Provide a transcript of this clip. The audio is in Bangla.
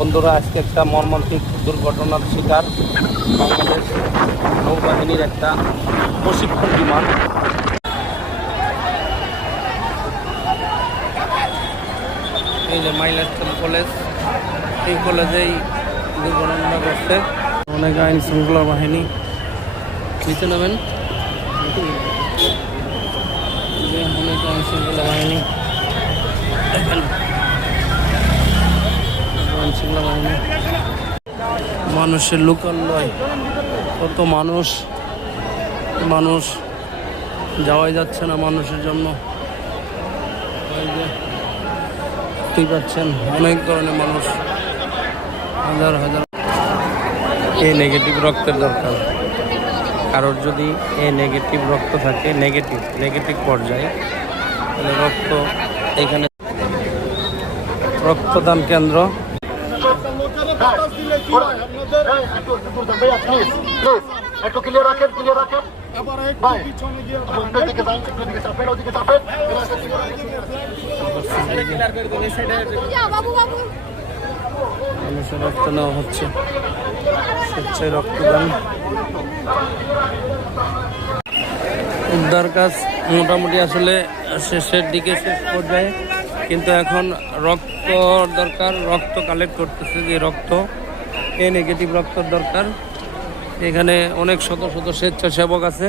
বন্ধুরা, আজকে একটা মর্মান্তিক দুর্ঘটনার শিকার বাংলাদেশ নৌবাহিনীর একটা প্রশিক্ষণ বিমান। এই যে মাইলস্টোন কলেজ, এই কলেজেই দুর্ঘটনা ঘটছে। অনেক আইন শৃঙ্খলা বাহিনী নিচে নেবেন, অনেক আইন শৃঙ্খলা বাহিনী দেখেন, আইন শৃঙ্খলা বাহিনী মানুষের লোকালয়, কত মানুষ যাওয়াই যাচ্ছে না মানুষের জন্য। দেখতেই পাচ্ছেন অনেক ধরনের মানুষ, হাজার হাজার। এ নেগেটিভ রক্তের দরকার কারোর, যদি এ নেগেটিভ রক্ত থাকে, নেগেটিভ পর্যায়ে, তাহলে রক্ত এখানে রক্তদান কেন্দ্র। মানুষের রক্ত নেওয়া হচ্ছে, স্বেচ্ছায় রক্তদান। উদ্ধার কাজ মোটামুটি আসলে শেষের দিকে, শেষ পর্যায়ে, কিন্তু এখন রক্ত দরকার, রক্ত কালেক্ট করতেছে, যে রক্ত এ নেগেটিভ রক্তর দরকার। এখানে অনেক শত শত স্বেচ্ছাসেবক আছে।